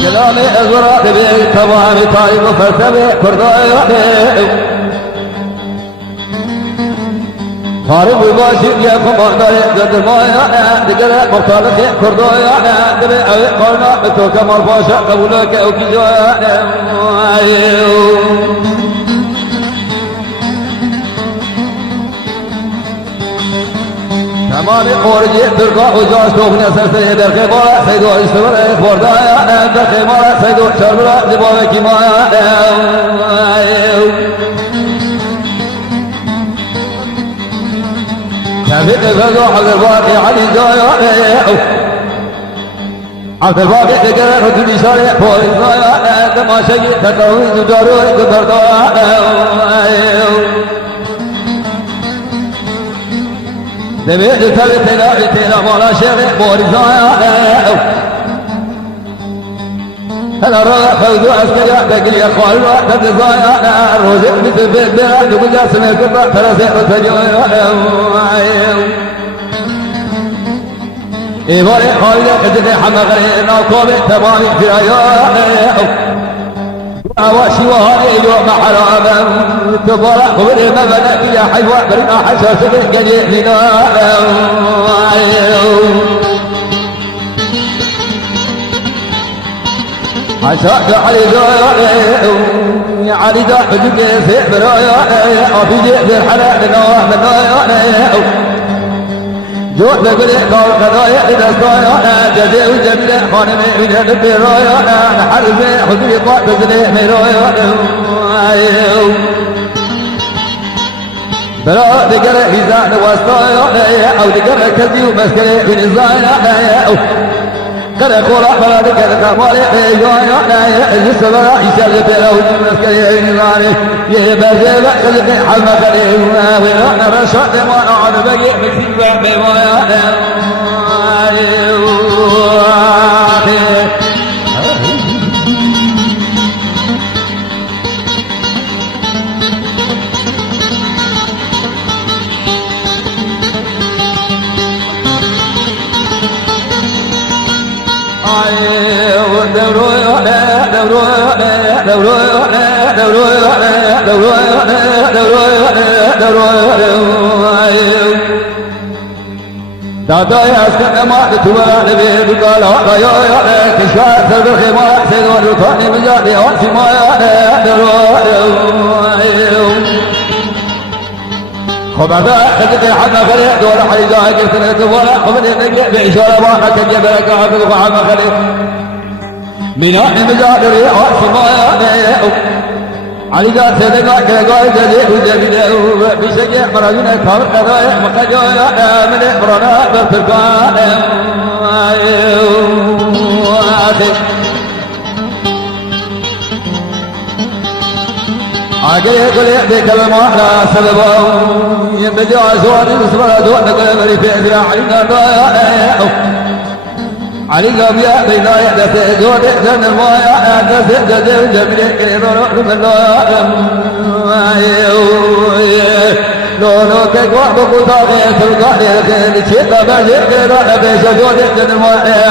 كلامي أزرق بي طبعا طيب وفلسفي كرداي خارب وباشي يا خمرداي قد المايا دقل مختلف كرداي دبي أوي قرنا بتوك مرفاشا قبولك أو كجايا تمامي خورجي ترقى وجاش توفني سرسي برخي بارا سيدو استمر خوردايا برخي مارا سيدو شربرا دباوي كيمايا تفيد فزو عبد الباقي علي جايا عبد الباقي تقرر حدود شارع فورزايا تماشي تتوي زجاروي قدردايا دبيت تلا مالا شيخ بورزايا هلا رغى فوزو أسكريا بقلي أخوال وقت الزايا روزي مثل بيت بيت دبجا سمي كبا ترسي رتجويا إيباري خالي قدري حمغري ناكوبي تباني فرايا أواشي وهاري يوم حرام تبارا خبري ما بنا فيها حيوة برنا حشاش قليل لنا حشاش علي جاي علي جاي بجيك سيح برايا أبي جيك الحلال لنا جوح بقولي قال قضايا إذا صايا جزاء الجميلة خانمي من هدف رايا حرزي حضري طاق بقولي مرايا بلا دقر حزان واسطايا أو دقر كذي ومسكري من الزايا قرأ قولا بلا دقر كمالي حيجايا الجسبرا يشغل بلا ومسكري من الزايا يبزل قلبي حلم قريب ورانا رشاد ما نعد بقي بكتب بوايا دادا يا سكن ما تتوى نبي بقال هذا يا كشاف سر الخمار سيدون الكون مجاد يا سما خبر خدك حنا خلي دور حريقة جبتنا تبولا خبر نجي بإشارة ما تجي بركة عبد القعام خلي ميناء مجاد يا سما علي قال سيدنا كقايد جديد وجديد بشجع مرجنا ثار قضايا مقجايا من إبرانا بالتركان عجل يقول بكلمة على سببه ينبجع زواري بسرعة دون قلبي في أجرع علينا علي قبيا بينا يدس جود جن المايا يدس جد جبري كيرو من لو كقوا بقطع سرقة كيرو بجر كيرو بيش جود جن المايا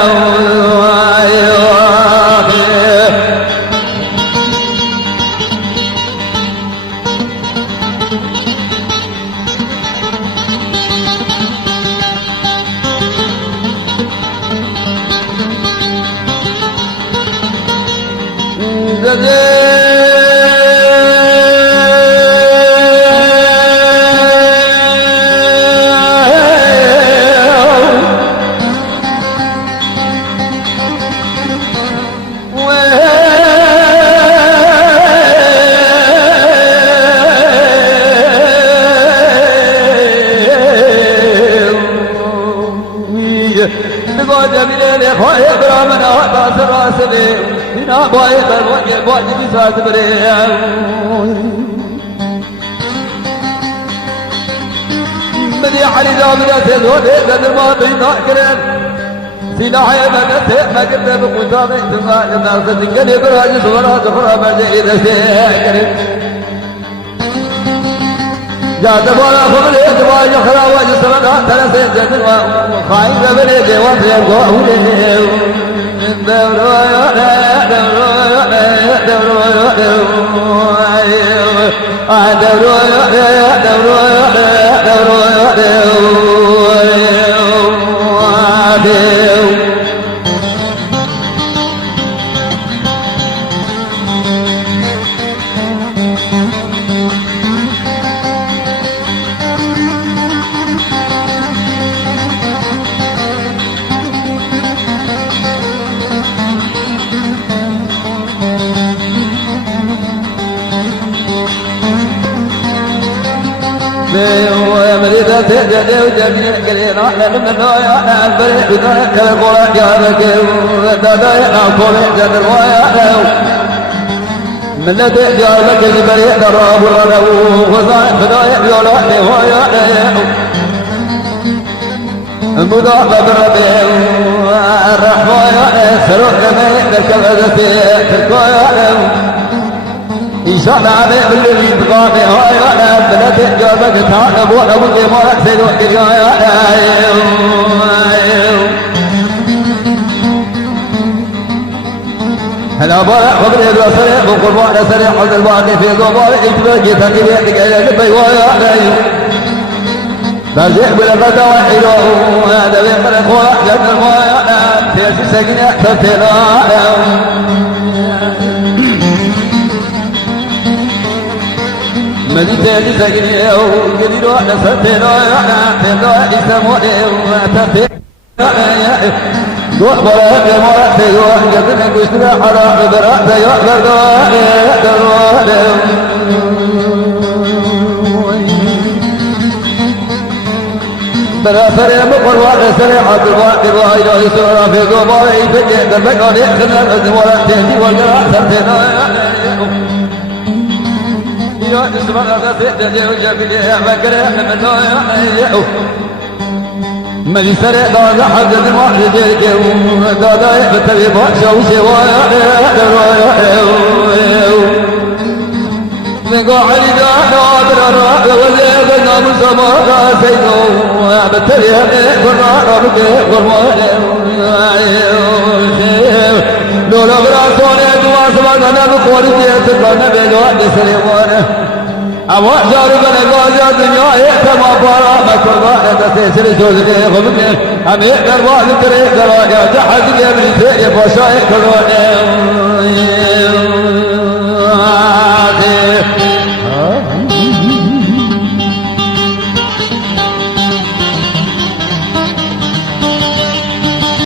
بدي علي دامنا تزود بدل ما بينا كرم سلاحي مدته ما قلت بقطامي تما الناس تجني براج صورة صورة مجيد سيكرم جاد بولا فملي دواج خلا وجه سمنا ترسين جدن وخاين ببني جواب يبقى ولي دورو مريضة تجد وجميع قليل أحلى من النوية البريء بداية القرآن يا ذكي وداية أقول جد الرواية من الذي جعلك البريء دراب الرنو وزايد بداية يولوح لهواية مضاف بالربيع الرحمة سرور جميع لكبدتي تلقايا إن شاء الله عليه بالذي تقامي هاي أنا بلد جابك تعب وأبو الإمارة سيد وحدي هلا بارع خبر يدرى سريع بقربان سريع حد البعض في ضبار إجباجي تنقل يحدق إلى لبي ويا برجع بالبدا وحيده هذا بيقر الخوة جد الماء تيسي سجن يحتبتنا مدينة سجني جديد وانا سنتنا انا تبدا يسموني وتفي دوح بلا بمرات يوح جدنا كشنا حرام برات يقدر دوح براسر مقر وانا سريع عبد الواحد وايد يسرى في قبائل يفجع دمك عليه خلنا الزمارة تهدي والقراء سنتنا يا اسمع غسيل جوجا بليه بكره من نويا ملي سريع ضاع حد الواحد جو دادا بتبي باشا وشوايا نقول علي نادر الراح واللي بنا مسمى سيدو بتبي قرنا ربك قرنا لولا براسوني دواس بدنا بقولي تكون بجواد سليمان أبو جار بنا قاضي الدنيا يحتمى برا ما كرنا تسير جوزني غمني أمي دربان طريق رايا تحت اليمين في بشاي كرنا